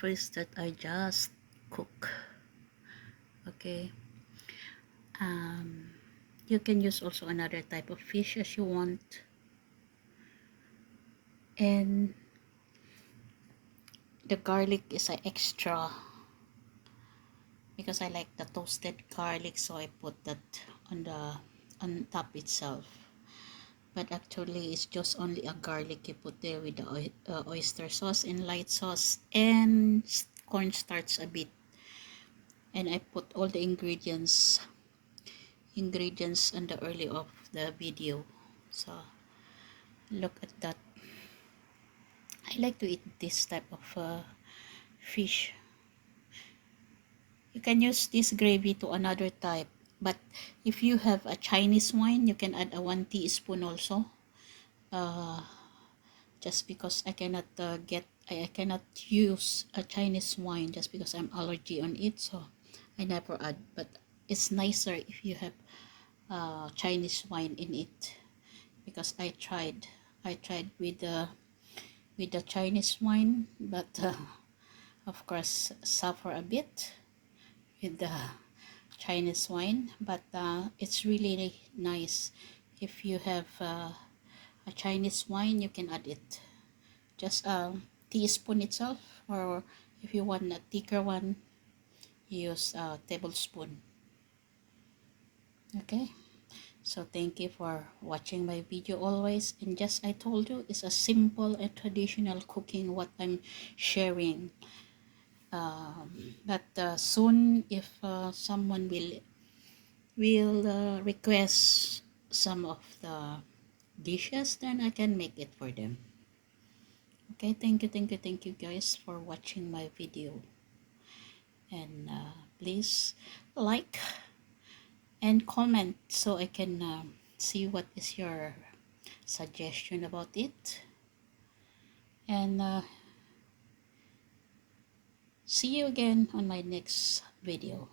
Fish that I just cook. Okay, um, you can use also another type of fish as you want, and the garlic is an extra because I like the toasted garlic, so I put that on the on top itself. But actually it's just only a garlic you put there with the oyster sauce and light sauce and cornstarch a bit, and I put all the ingredients on the early of the video. So look at that. I like to eat this type of fish. You can use this gravy to another type, but if you have a Chinese wine, you can add a 1 teaspoon also. uh, just because I cannot I cannot use a Chinese wine just because I'm allergy on it, so I never add. But it's nicer if you have Chinese wine in it, because I tried with the Chinese wine, but of course suffer a bit with the Chinese wine. But it's really nice if you have a Chinese wine. You can add it just a teaspoon itself, or if you want a thicker one, use a tablespoon. Okay, so thank you for watching my video always, and just I told you it's a simple and traditional cooking what I'm sharing. But soon if someone will request some of the dishes, then I can make it for them. Okay, thank you guys for watching my video, and please like and comment so I can see what is your suggestion about it, and see you again on my next video.